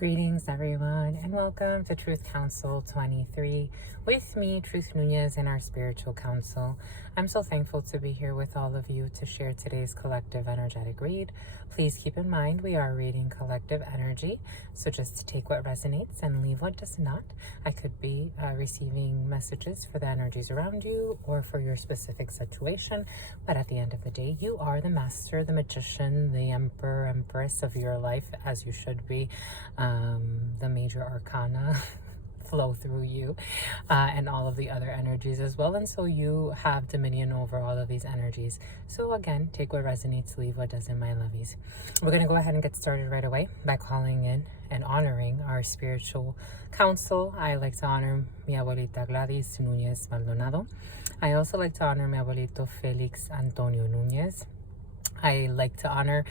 Greetings everyone, and welcome to Truth Council 23 with me, Truth Nunez, and our spiritual council. I'm so thankful to be here with all of you to share today's collective energetic read. Please keep in mind we are reading collective energy, so just take what resonates and leave what does not. I could be receiving messages for the energies around you or for your specific situation, but at the end of the day, you are the master, the magician, the emperor, empress of your life, as you should be. The major arcana flow through you and all of the other energies as well, and so you have dominion over all of these energies. So again, take what resonates, leave what doesn't, my lovies. We're going to go ahead and get started right away by calling in and honoring our spiritual council. I like to honor mi abuelita Gladys Nunez Maldonado. I also like to honor mi abuelito Felix Antonio Nunez. I like to honor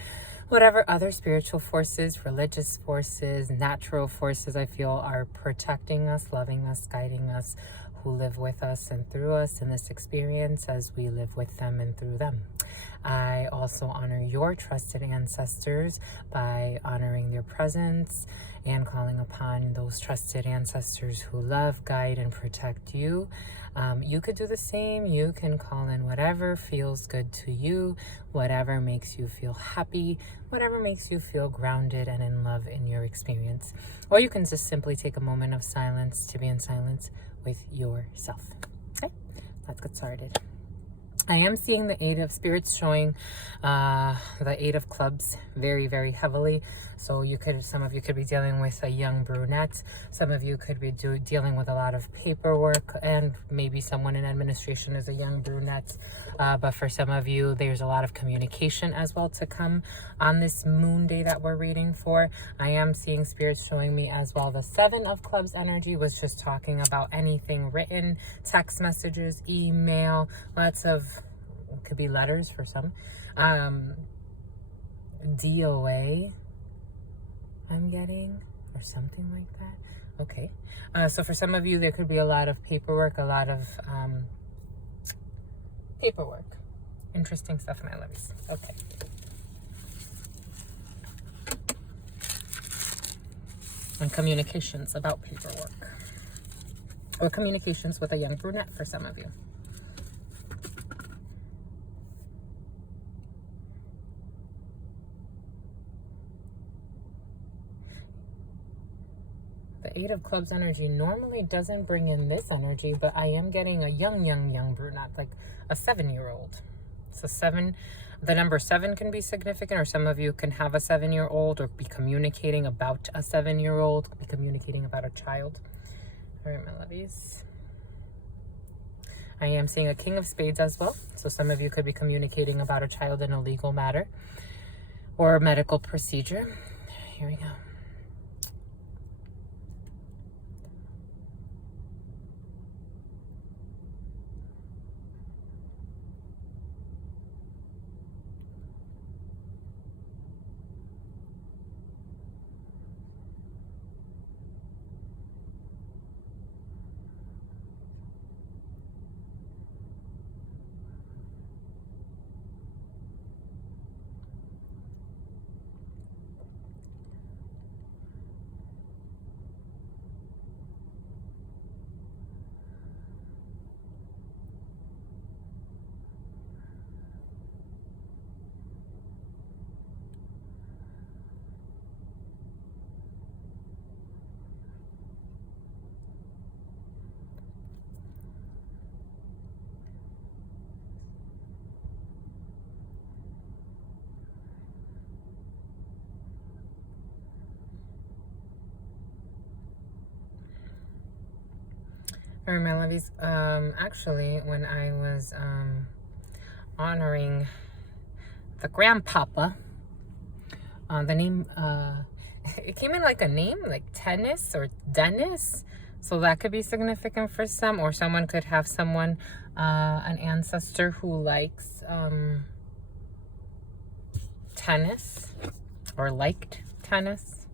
whatever other spiritual forces, religious forces, natural forces I feel are protecting us, loving us, guiding us, who live with us and through us in this experience as we live with them and through them. I also honor your trusted ancestors by honoring their presence and calling upon those trusted ancestors who love, guide, and protect you. You could do the same. You can call in whatever feels good to you, whatever makes you feel happy, whatever makes you feel grounded and in love in your experience. Or you can just simply take a moment of silence to be in silence with yourself. Okay, let's get started. I am seeing the Eight of Spirits showing the Eight of Clubs very, very heavily. So some of you could be dealing with a young brunette. Some of you could be dealing with a lot of paperwork, and maybe someone in administration is a young brunette. But for some of you, there's a lot of communication as well to come on this moon day that we're reading for. I am seeing spirits showing me as well. The Seven of Clubs energy was just talking about anything written, text messages, email, lots of, could be letters for some. DOA, I'm getting, or something like that. Okay. So for some of you, there could be a lot of paperwork, a lot of paperwork. Interesting stuff, my lovies. Okay. And communications about paperwork. Or communications with a young brunette for some of you. The Eight of Clubs energy normally doesn't bring in this energy, but I am getting a young brunette, like a 7-year-old. So the number 7 can be significant, or some of you can have a 7-year-old or be communicating about a 7-year-old, be communicating about a child. All right, my lovies. I am seeing a King of Spades as well. So some of you could be communicating about a child in a legal matter or a medical procedure. Here we go. All right, my lovies. Actually, when I was honoring the grandpapa, the name, it came in like a name, like Tennis or Dennis. So that could be significant for some, or someone could have someone, an ancestor who likes tennis or liked tennis.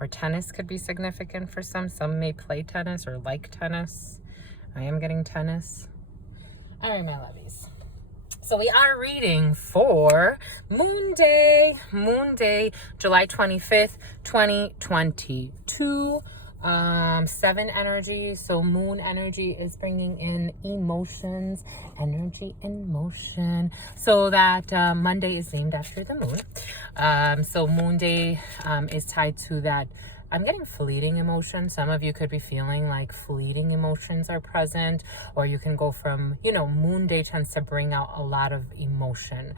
Or tennis could be significant for some. Some may play tennis or like tennis. I am getting tennis. All right, my lovies. So we are reading for Moon Day, July 25th, 2022. 7 energy. So moon energy is bringing in emotions, energy in motion. So that Monday is named after the moon. So Moon Day is tied to that. I'm getting fleeting emotions. Some of you could be feeling like fleeting emotions are present, or you can go from, Moon Day tends to bring out a lot of emotion,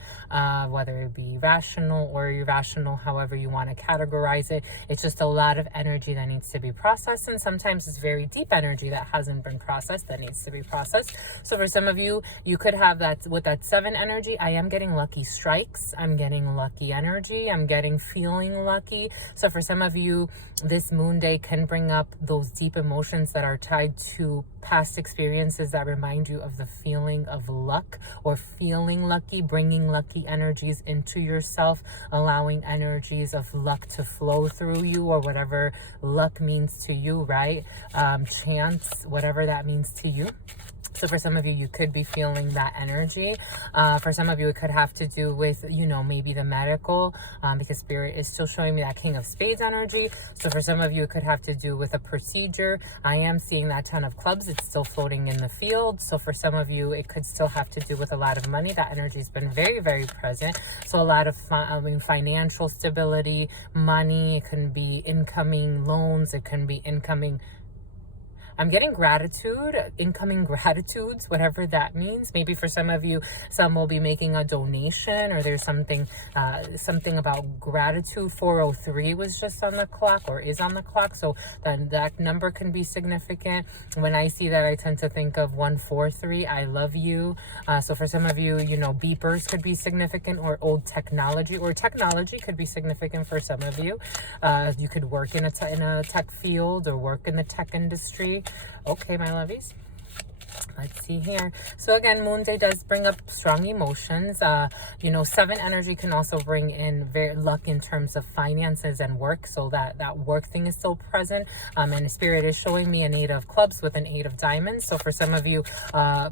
whether it be rational or irrational, however you want to categorize it. It's just a lot of energy that needs to be processed, and sometimes it's very deep energy that hasn't been processed that needs to be processed. So for some of you, you could have that with that 7 energy. I am getting lucky strikes. I'm getting lucky energy. I'm getting feeling lucky. So for some of you, this Moon Day can bring up those deep emotions that are tied to past experiences that remind you of the feeling of luck or feeling lucky, bringing lucky energies into yourself, allowing energies of luck to flow through you, or whatever luck means to you, right? Chance, whatever that means to you. So for some of you, you could be feeling that energy. For some of you, it could have to do with, maybe the medical, because Spirit is still showing me that King of Spades energy. So for some of you, it could have to do with a procedure. I am seeing that 10 of Clubs. It's still floating in the field. So for some of you, it could still have to do with a lot of money. That energy has been very, very present. So a lot of financial stability, money. It can be incoming loans. It can be incoming... I'm getting gratitude, incoming gratitudes, whatever that means. Maybe for some of you, some will be making a donation, or there's something about gratitude. 403 was just on the clock, or is on the clock. So then that number can be significant. When I see that, I tend to think of 143, I love you. So for some of you, beepers could be significant, or old technology, could be significant for some of you. You could work in a tech field, or work in the tech industry. Okay, my lovies. Let's see here. So again, Moon Day does bring up strong emotions. 7 energy can also bring in luck in terms of finances and work. So that work thing is still present. And Spirit is showing me an 8 of Clubs with an 8 of Diamonds. So for some of you,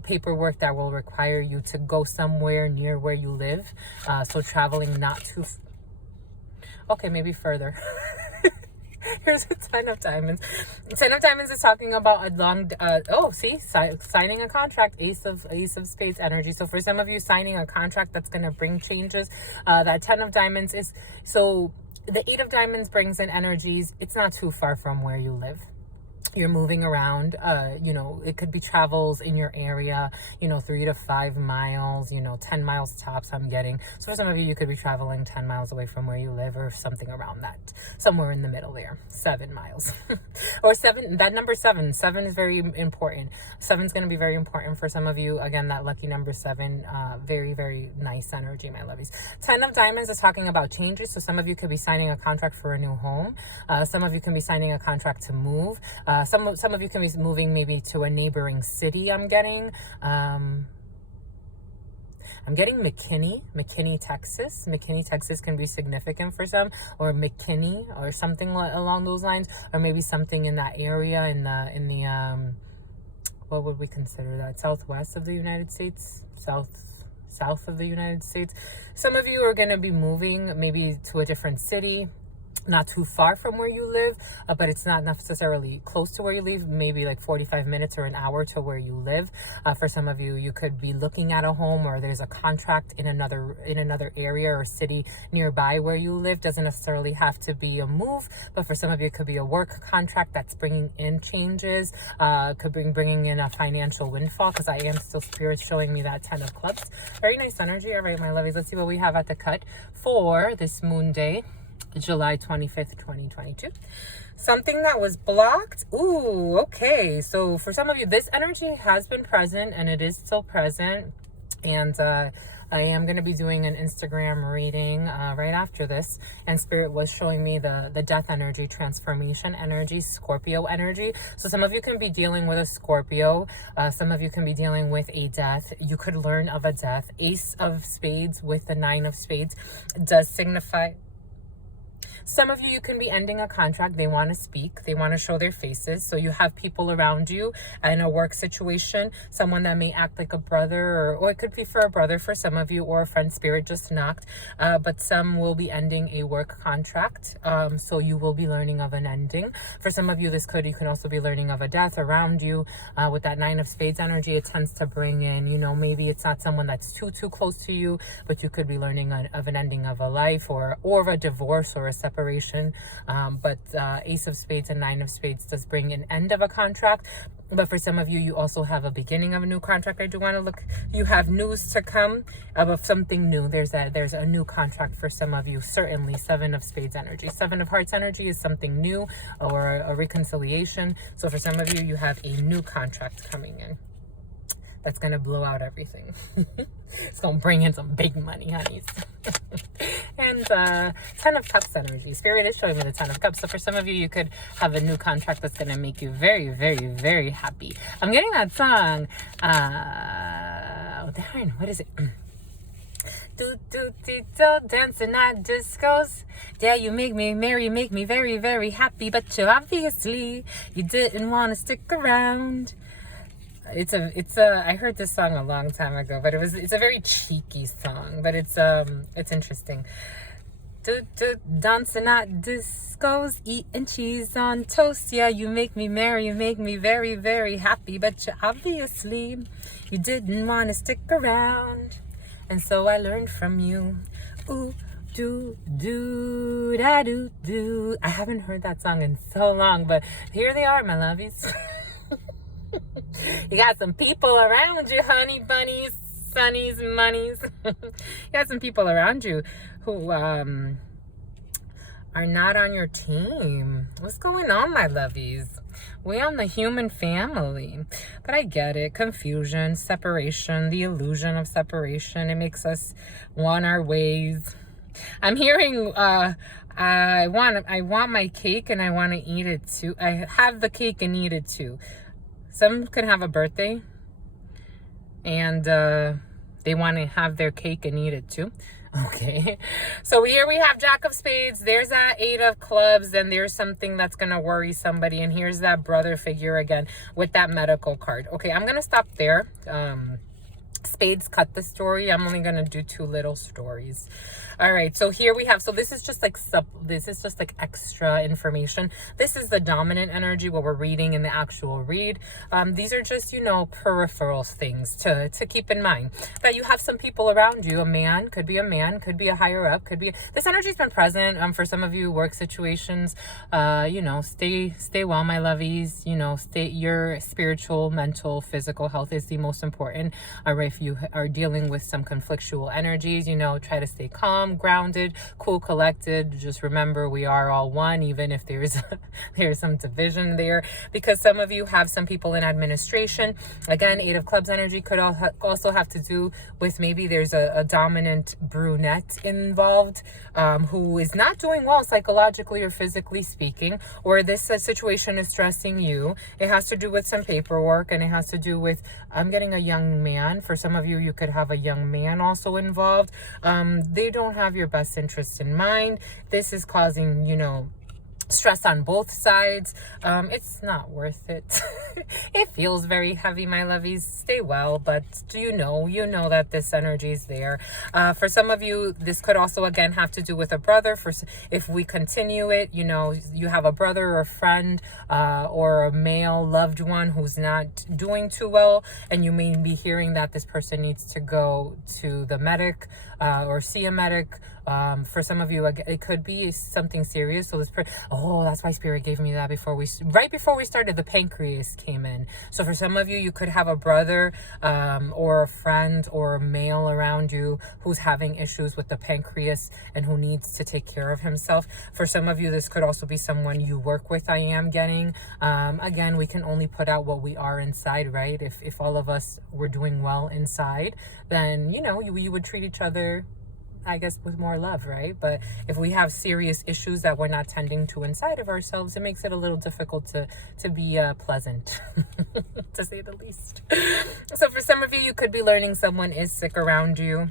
paperwork that will require you to go somewhere near where you live. So traveling not too... Okay, maybe further. Here's a 10 of Diamonds. 10 of Diamonds is talking about a long, signing a contract. Ace of Spades energy. So for some of you, signing a contract that's going to bring changes. That 10 of Diamonds is, so the 8 of Diamonds brings in energies. It's not too far from where you live. You're moving around, it could be travels in your area, 3 to 5 miles, 10 miles tops I'm getting. So for some of you, you could be traveling 10 miles away from where you live, or something around that, somewhere in the middle there, 7 miles or 7, that number 7 is very important. 7 is going to be very important for some of you. Again, that lucky number 7, very, very nice energy, my lovies. 10 of Diamonds is talking about changes. So some of you could be signing a contract for a new home. Some of you can be signing a contract to move. Some of you can be moving maybe to a neighboring city. I'm getting McKinney, Texas. McKinney, Texas can be significant for some, or McKinney, or something along those lines, or maybe something in that area in the what would we consider that? Southwest of the United States, south of the United States. Some of you are going to be moving maybe to a different city. Not too far from where you live, but it's not necessarily close to where you live, maybe like 45 minutes or an hour to where you live. For some of you, you could be looking at a home, or there's a contract in another area or city nearby where you live. Doesn't necessarily have to be a move, but for some of you, it could be a work contract that's bringing in changes, could bringing in a financial windfall, because I am still Spirit showing me that 10 of Clubs. Very nice energy. All right, my lovies, let's see what we have at the cut for this Moon Day, July 25th, 2022. Something that was blocked. Ooh, okay. So for some of you, this energy has been present, and it is still present. And I am going to be doing an Instagram reading right after this. And Spirit was showing me the death energy, transformation energy, Scorpio energy. So some of you can be dealing with a Scorpio. Some of you can be dealing with a death. You could learn of a death. Ace of Spades with the 9 of Spades does signify Some of you, you can be ending a contract. They want to speak. They want to show their faces. So you have people around you in a work situation, someone that may act like a brother, or it could be for a brother for some of you, or a friend spirit just knocked. But some will be ending a work contract. So you will be learning of an ending. For some of you, you can also be learning of a death around you. With that Nine of Spades energy, it tends to bring in, maybe it's not someone that's too close to you, but you could be learning of an ending of a life, or a divorce, or a separation. But Ace of Spades and Nine of Spades does bring an end of a contract. But for some of you, you also have a beginning of a new contract. I do want to look, you have news to come of something new. There's a new contract for some of you, certainly. Seven of Spades energy. Seven of Hearts energy is something new, or a reconciliation. So for some of you, you have a new contract coming in that's going to blow out everything. It's going to bring in some big money, honeys. And Ten of Cups energy. Spirit is showing me the Ten of Cups. So for some of you, you could have a new contract that's going to make you very, very, very happy. I'm getting that song. Darn, what is it? Dancing at discos. Yeah, you make me merry, make me very, very happy. But you didn't want to stick around. I heard this song a long time ago, but it's a very cheeky song, but it's interesting. Dancing at discos, eating cheese on toast. Yeah, you make me merry, you make me very, very happy, but you didn't want to stick around. And so I learned from you. Ooh, do. I haven't heard that song in so long, but here they are, my lovies. You got some people around you, honey bunnies, sunnies, monies. You got some people around you who are not on your team. What's going on, my lovies? We on the human family. But I get it. Confusion, separation, the illusion of separation. It makes us want our ways. I'm hearing I want my cake and I want to eat it too. I have the cake and eat it too. Some could have a birthday and they want to have their cake and eat it too. Okay. So here we have Jack of Spades. There's that Eight of Clubs. Then there's something that's going to worry somebody. And here's that brother figure again with that medical card. Okay, I'm going to stop there. Spades cut the story. I'm only going to do two little stories. All right, so here we have, so this is just like extra information. This is the dominant energy, what we're reading in the actual read. These are just, peripheral things to keep in mind. That you have some people around you, a man, could be a higher up, this energy's been present for some of you, work situations. Stay well, my lovies. Stay, your spiritual, mental, physical health is the most important. All right, if you are dealing with some conflictual energies, try to stay calm, grounded, cool, collected. Just remember, we are all one, even if there's some division there, because some of you have some people in administration. Again, Eight of Clubs energy could also have to do with maybe there's a dominant brunette involved who is not doing well psychologically or physically speaking, or this situation is stressing you. It has to do with some paperwork, and it has to do with, I'm getting a young man. For some of you, you could have a young man also involved. They don't have your best interests in mind. This is causing, stress on both sides. It's not worth it. It feels very heavy, my lovies. Stay well, but you know that this energy is there. For some of you, this could also again have to do with a brother. If we continue it, you have a brother or a friend or a male loved one who's not doing too well, and you may be hearing that this person needs to go to the medic or see a medic. For some of you, it could be something serious. So that's why Spirit gave me that right before we started, the pancreas came in. So for some of you, you could have a brother or a friend or a male around you who's having issues with the pancreas and who needs to take care of himself. For some of you, this could also be someone you work with. I am getting, again, we can only put out what we are inside, right? If all of us were doing well inside, then, you would treat each other, I guess, with more love, right? But if we have serious issues that we're not tending to inside of ourselves, it makes it a little difficult to be pleasant, to say the least. So for some of you, you could be learning someone is sick around you.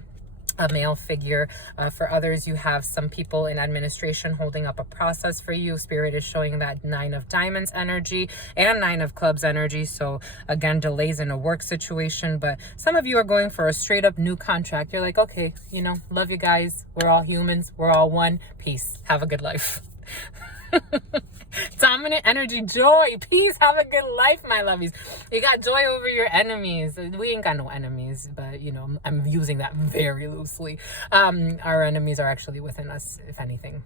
a male figure. For others, you have some people in administration holding up a process for you. Spirit is showing that 9 of Diamonds energy and 9 of Clubs energy. So again, delays in a work situation, but some of you are going for a straight up new contract. You're like, okay, you know, love you guys. We're all humans. We're all one. Peace. Have a good life. Dominant energy, joy, peace, have a good life, my lovies. You got joy over your enemies. We ain't got no enemies, but you know, I'm using that very loosely. Our enemies are actually within us, if anything,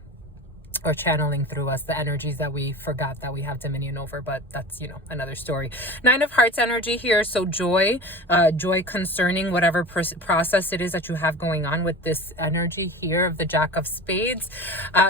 or channeling through us the energies that we forgot that we have dominion over, but that's, you know, another story. 9 of Hearts energy here. So joy, joy concerning whatever process it is that you have going on with this energy here of the Jack of Spades.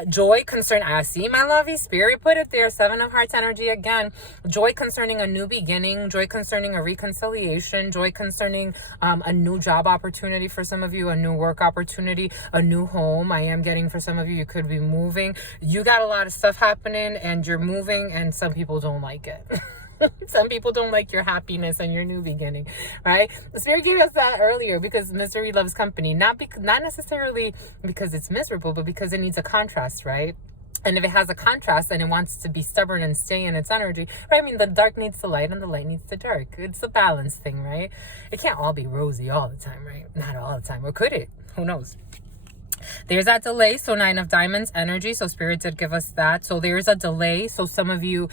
Joy concern, I see, my lovey, Spirit put it there. 7 of Hearts energy again. Joy concerning a new beginning, joy concerning a reconciliation, joy concerning a new job opportunity for some of you, a new work opportunity, a new home. I am getting for some of you, you could be moving. You got a lot of stuff happening and you're moving, and some people don't like it. Some people don't like your happiness and your new beginning, right? The Spirit gave us that earlier because misery loves company. Not necessarily because it's miserable, but because it needs a contrast, right? And if it has a contrast and it wants to be stubborn and stay in its energy, right? I mean, the dark needs the light and the light needs the dark. It's a balance thing, right? It can't all be rosy all the time, right? Not all the time. Or could it? Who knows? There's that delay. So 9 of Diamonds energy. So Spirit did give us that. So there's a delay. So some of you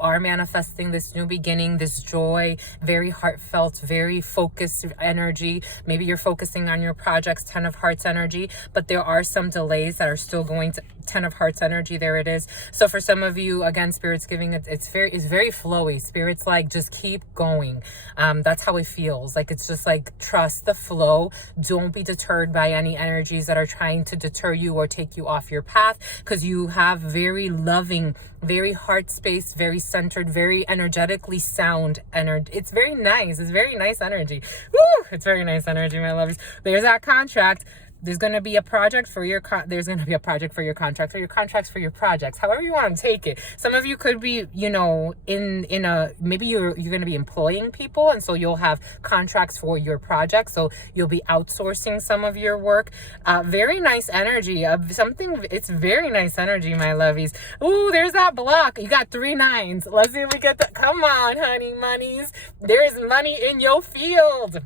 are manifesting this new beginning, this joy, very heartfelt, very focused energy. Maybe you're focusing on your projects, 10 of Hearts energy, but there are some delays that are still going to 10 of Hearts energy. There it is. So for some of you, again, Spirit's giving it, it's very flowy. Spirit's like, just keep going. That's how it feels. Like, it's just like, trust the flow. Don't be deterred by any energies that are trying to deter you or take you off your path, because you have very loving, very heart space, very centered, very energetically sound energy. It's very nice. It's very nice energy. Woo! It's very nice energy, my loves. There's that contract. There's going to be a project for your there's going to be a project for your contract, or your contracts for your projects, however you want to take it. Some of you could be, you know, in a, maybe you're going to be employing people, and so you'll have contracts for your projects, so you'll be outsourcing some of your work. Very nice energy of something. It's very nice energy, my lovies. Ooh, there's that block. You got 3 9s. Let's see if we get that. Come on, honey monies. There's money in your field.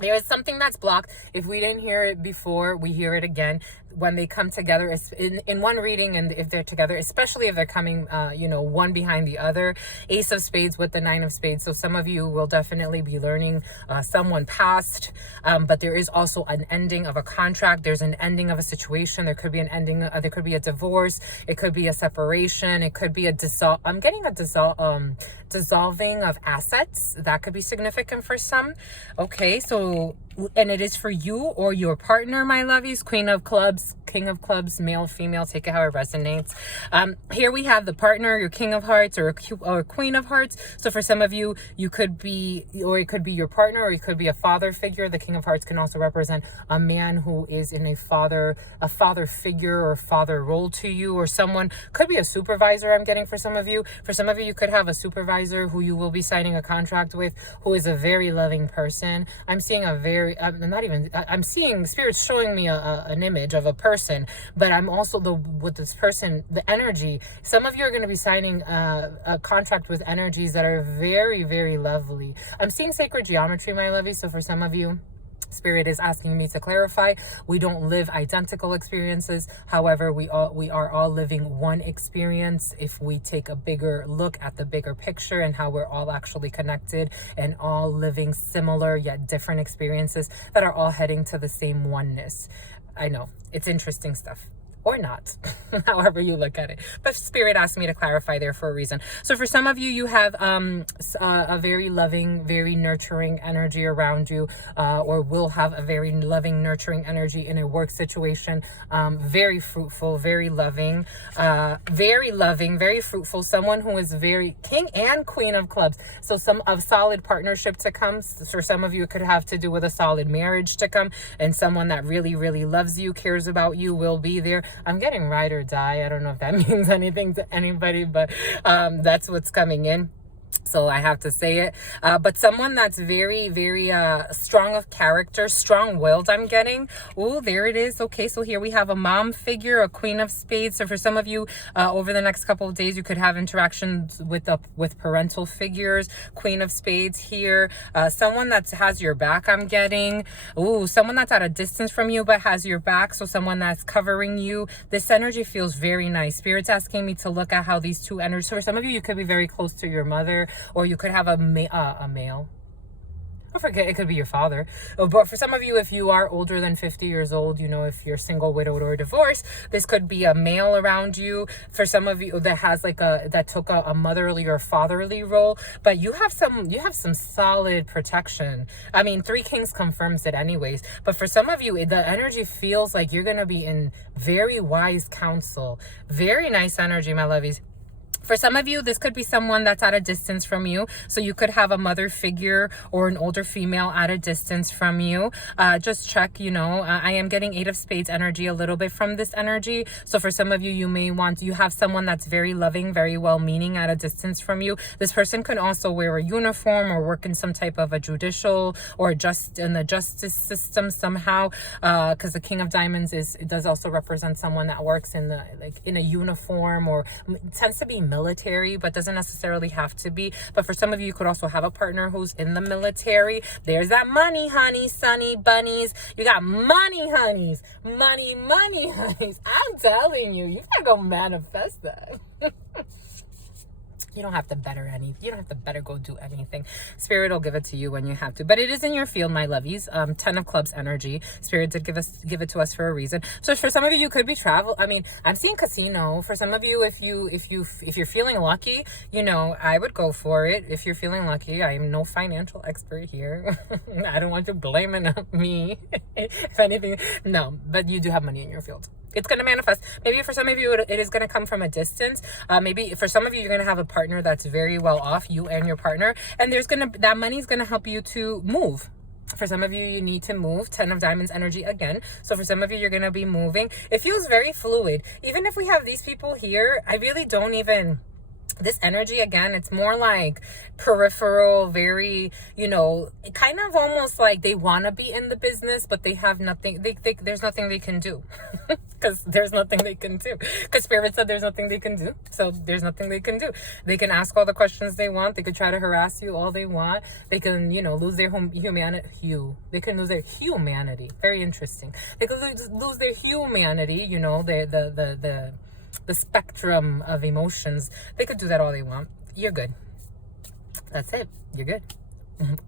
There is something that's blocked. If we didn't hear it before, we hear it again. When they come together in one reading, and if they're together, especially if they're coming, you know, one behind the other. Ace of Spades with the 9 of Spades. So some of you will definitely be learning someone passed, but there is also an ending of a contract. There's an ending of a situation. There could be an ending. There could be a divorce. It could be a separation. It could be a I'm getting a dissolving of assets. That could be significant for some. Okay, so, and it is for you or your partner, my lovies. Queen of Clubs, King of Clubs, male, female, take it how it resonates. Here we have the partner, your King of Hearts, or Queen of Hearts. So for some of you, you could be, or it could be your partner, or it could be a father figure. The King of Hearts can also represent a man who is in a father figure or father role to you, or someone, could be a supervisor. I'm getting for some of you. For some of you, you could have a supervisor who you will be signing a contract with, who is a very loving person. I'm seeing a very, I'm seeing Spirit's showing me an image of a person, but I'm also with this person, the energy. Some of you are going to be signing a contract with energies that are very, very lovely. I'm seeing sacred geometry, my lovey. So for some of you, Spirit is asking me to clarify, we don't live identical experiences. However, we are all living one experience if we take a bigger look at the bigger picture and how we're all actually connected and all living similar yet different experiences that are all heading to the same oneness. I know, it's interesting stuff. Or not, however you look at it. But Spirit asked me to clarify there for a reason. So for some of you, you have a very loving, very nurturing energy around you, or will have a very loving, nurturing energy in a work situation. Very fruitful, very loving, very fruitful. Someone who is very King and Queen of Clubs. So some of solid partnership to come. For some of you, it could have to do with a solid marriage to come, and someone that really, really loves you, cares about you, will be there. I'm getting ride or die. I don't know if that means anything to anybody, but that's what's coming in. So I have to say it. But someone that's very, very strong of character, strong-willed, I'm getting. Oh, there it is. Okay, so here we have a mom figure, a queen of spades. So for some of you, over the next couple of days, you could have interactions with parental figures. Queen of spades here. Someone that has your back, I'm getting. Oh, someone that's at a distance from you but has your back. So someone that's covering you. This energy feels very nice. Spirit's asking me to look at how these two energies. So for some of you, you could be very close to your mother, or you could have a male. I forget, it could be your father. But for some of you, if you are older than 50 years old, you know, if you're single, widowed, or divorced, this could be a male around you. For some of you that has that took a motherly or fatherly role, but you have some solid protection. I mean, Three Kings confirms it anyways. But for some of you, the energy feels like you're going to be in very wise counsel. Very nice energy, my lovies. For some of you, this could be someone that's at a distance from you. So you could have a mother figure or an older female at a distance from you. Just check, you know, I am getting Eight of Spades energy a little bit from this energy. So for some of you, you have someone that's very loving, very well-meaning at a distance from you. This person can also wear a uniform or work in some type of a judicial or in the justice system somehow. Because the King of Diamonds does also represent someone that works in a uniform, or tends to be military, but doesn't necessarily have to be. But for some of you, you could also have a partner who's in the military. There's that money, honey, sunny bunnies. You got money, honeys. Money, honeys. I'm telling you, you gotta go manifest that. You don't have to you don't have to better go do anything. Spirit will give it to you when you have to. But it is in your field, my lovies. 10 of clubs energy. Spirit did give it to us for a reason. So for some of you, you could be travel. I mean, I'm seeing casino. For some of you, if you're feeling lucky, you know, I would go for it. If you're feeling lucky, I am no financial expert here. I don't want you blaming me. If anything, no, but you do have money in your field. It's going to manifest. Maybe for some of you, it is going to come from a distance. Maybe for some of you, you're going to have a partner that's very well off, you and your partner. And that money is going to help you to move. For some of you, you need to move. 10 of Diamonds energy again. So for some of you, you're going to be moving. It feels very fluid. Even if we have these people here, I really don't even... This energy, again, it's more like peripheral, very, you know, kind of almost like they want to be in the business, but they have nothing. There's nothing they can do because there's nothing they can do because Spirit said there's nothing they can do. So there's nothing they can do. They can ask all the questions they want. They could try to harass you all they want. They can, you know, lose their humanity. They can lose their humanity. Very interesting. They could lose their humanity, you know, the spectrum of emotions. They could do that all they want. You're good. That's it. You're good.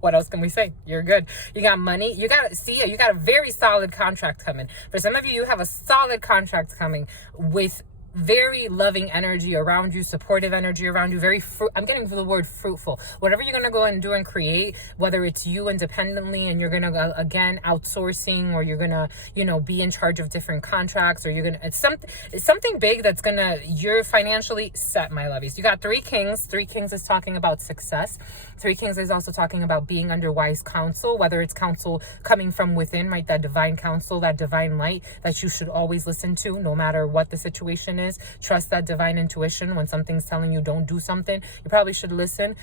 What else can we say? You're good. You got money. You got a very solid contract coming. For some of you, you have a solid contract coming with very loving energy around you, supportive energy around you, I'm getting the word fruitful. Whatever you're going to go and do and create, whether it's you independently and you're going to, again, outsourcing, or you're going to, you know, be in charge of different contracts, or it's something big that's going to, you're financially set, my lovies. You got Three Kings. Three Kings is talking about success. Three Kings is also talking about being under wise counsel, whether it's counsel coming from within, right? That divine counsel, that divine light that you should always listen to, no matter what the situation is. Trust that divine intuition. When something's telling you don't do something, you probably should listen.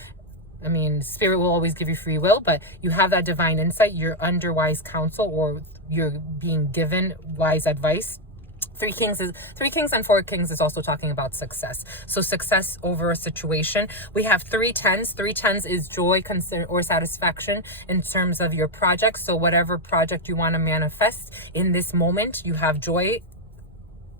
I mean, Spirit will always give you free will, but you have that divine insight. You're under wise counsel, or you're being given wise advice. Three Kings and Four Kings is also talking about success. So success over a situation. We have 3 10s. 3 10s is joy, concern, or satisfaction in terms of your project. So whatever project you want to manifest in this moment, you have joy.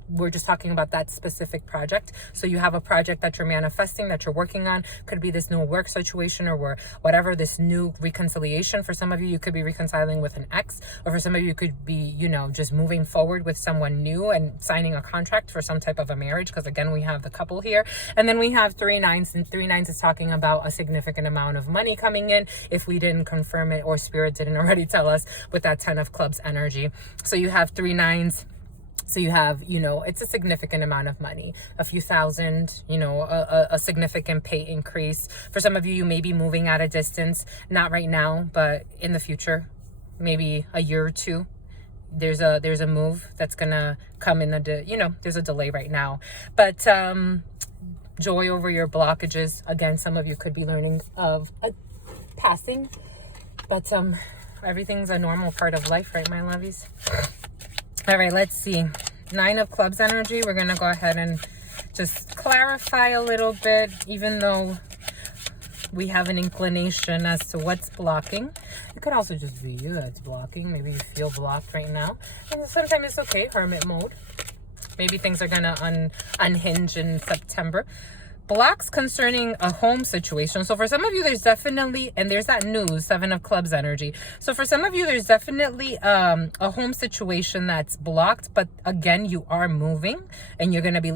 We're just talking about that specific project. So you have a project that you're manifesting, that you're working on. Could be this new work situation, or whatever, this new reconciliation. For some of you, you could be reconciling with an ex, or for some of you, could be, you know, just moving forward with someone new and signing a contract for some type of a marriage. Because again, we have the couple here. And then we have 3 9s, and 3 9s is talking about a significant amount of money coming in, if we didn't confirm it or Spirit didn't already tell us, with that 10 of clubs energy. So you have 3 9s. So you have, you know, it's a significant amount of money, a few thousand, you know, a significant pay increase. For some of you, you may be moving at a distance, not right now, but in the future, maybe a year or two. There's a move that's gonna come in there's a delay right now, but joy over your blockages. Again, some of you could be learning of a passing, but everything's a normal part of life, right, my lovies? All right, let's see. 9 of Clubs energy. We're going to go ahead and just clarify a little bit, even though we have an inclination as to what's blocking. It could also just be you that's blocking. Maybe you feel blocked right now. And sometimes it's okay, hermit mode. Maybe things are going to unhinge in September. Blocks concerning a home situation. So for some of you, there's definitely, and there's that news, 7 of Clubs energy. So for some of you, there's definitely a home situation that's blocked. But again, you are moving and you're going to be,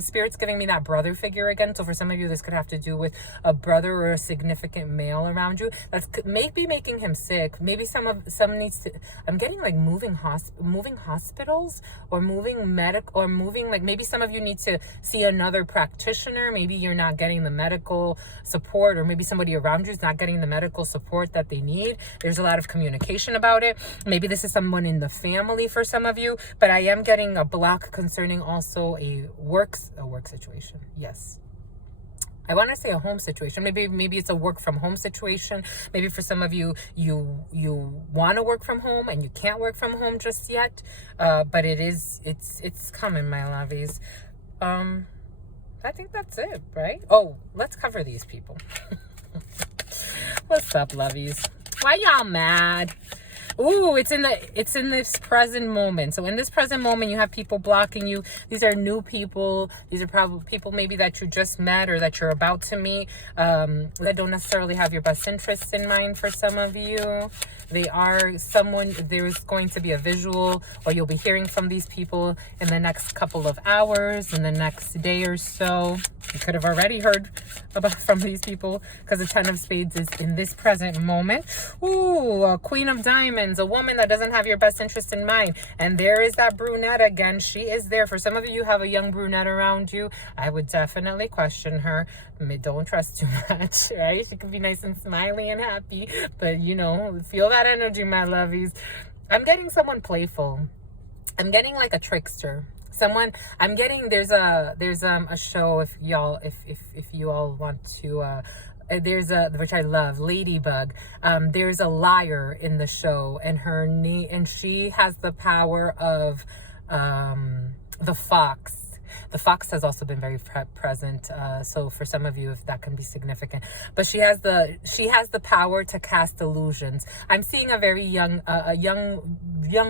Spirit's giving me that brother figure again. So for some of you, this could have to do with a brother or a significant male around you. That's maybe making him sick. Maybe some needs to, I'm getting like moving hospitals or moving medical or moving, like maybe some of you need to see another practitioner. Maybe you're not getting the medical support, or maybe somebody around you is not getting the medical support that they need. There's a lot of communication about it. Maybe this is someone in the family for some of you, but I am getting a block concerning also a work situation. Yes. I want to say a home situation. Maybe it's a work from home situation. Maybe for some of you, you want to work from home and you can't work from home just yet. But it's coming, my lovies. I think that's it, right? Oh, let's cover these people. What's up, lovies? Why y'all mad? Ooh, it's in this present moment. So in this present moment, you have people blocking you. These are new people. These are probably people maybe that you just met or that you're about to meet, that don't necessarily have your best interests in mind for some of you. They are someone, there's going to be a visual, or you'll be hearing from these people in the next couple of hours, in the next day or so. You could have already heard from these people, because the 10 of Spades is in this present moment. Ooh, a Queen of Diamonds, a woman that doesn't have your best interest in mind. And there is that brunette again. She is there. For some of you have a young brunette around you. I would definitely question her. Don't trust too much, right? She could be nice and smiley and happy, but you know, feel that energy, my lovies. I'm getting someone playful. I'm getting like a trickster. Someone, I'm getting, there's a show, if you all want to, there's a, which I love, Ladybug. There's a liar in the show, and her name, and she has the power of the fox. The fox has also been very present, so for some of you, if that can be significant. But she has the power to cast illusions. I'm seeing a very young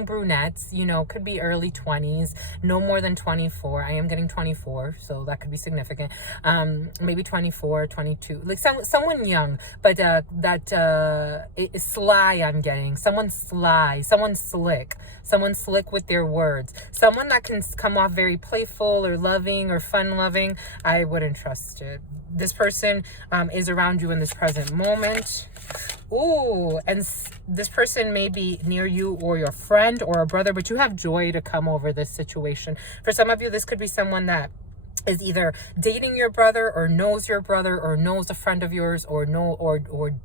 brunette, you know, could be early 20s, no more than 24. I am getting 24, so that could be significant. Maybe 24, 22, like someone young, but that is sly. I'm getting someone sly, someone slick with their words, someone that can come off very playful or loving or fun loving. I wouldn't trust it. This person is around you in this present moment. Ooh, and this person may be near you, or your friend or a brother, but you have joy to come over this situation. For some of you, this could be someone that is either dating your brother, or knows your brother, or knows a friend of yours, or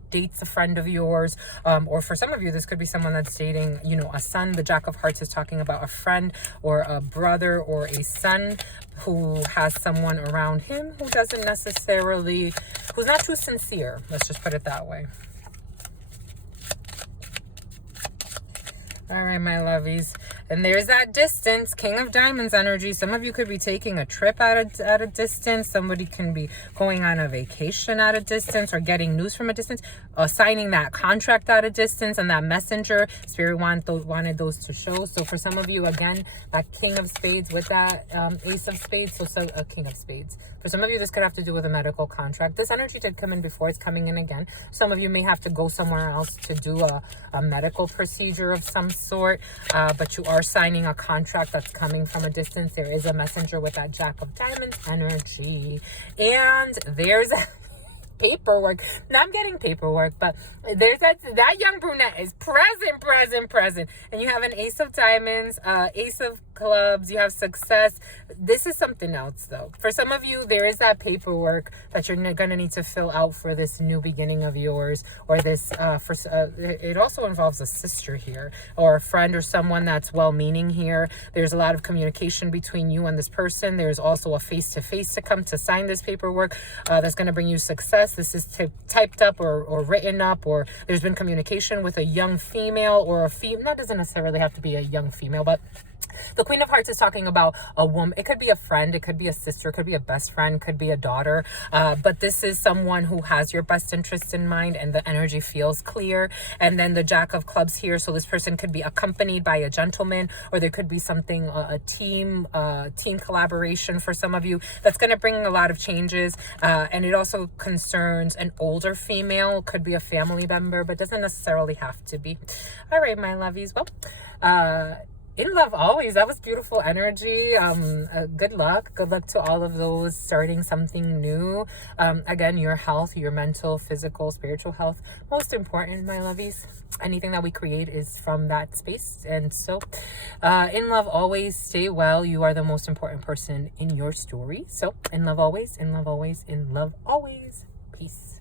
dates a friend of yours, or for some of you, this could be someone that's dating, you know, a son. The Jack of Hearts is talking about a friend or a brother or a son who has someone around him who doesn't necessarily, who's not too sincere. Let's just put it that way. All right, my lovies. And there's that distance, King of Diamonds energy. Some of you could be taking a trip at a distance. Somebody can be going on a vacation at a distance, or getting news from a distance, signing that contract at a distance, and that messenger. Spirit wanted those to show. So for some of you, again, that King of Spades with that Ace of Spades, so a King of Spades. For some of you, this could have to do with a medical contract. This energy did come in before. It's coming in again. Some of you may have to go somewhere else to do a medical procedure of some sort, but you are signing a contract that's coming from a distance. There is a messenger with that Jack of Diamonds energy. And there's paperwork. Now I'm getting paperwork, but there's that young brunette is present. And you have an ace of diamonds, ace of clubs, you have success. This is something else though. For some of you, there is that paperwork that you're going to need to fill out for this new beginning of yours, or this, it also involves a sister here, or a friend, or someone that's well-meaning here. There's a lot of communication between you and this person. There's also a face-to-face to come to sign this paperwork that's going to bring you success. This is typed up or written up, or there's been communication with a young female or a female. That doesn't necessarily have to be a young female, but the Queen of Hearts is talking about a woman. It could be a friend, it could be a sister, it could be a best friend, could be a daughter. But this is someone who has your best interests in mind, and the energy feels clear. And then the Jack of Clubs here. So this person could be accompanied by a gentleman, or there could be something, a team collaboration for some of you that's going to bring a lot of changes. And it also concerns an older female, could be a family member, but doesn't necessarily have to be. All right, my lovies. Well, in love always. That was beautiful energy. Good luck to all of those starting something new. Again, your health, your mental, physical, spiritual health, most important, my lovies. Anything that we create is from that space. And so in love always, stay well. You are the most important person in your story. So in love always, in love always, in love always. Peace.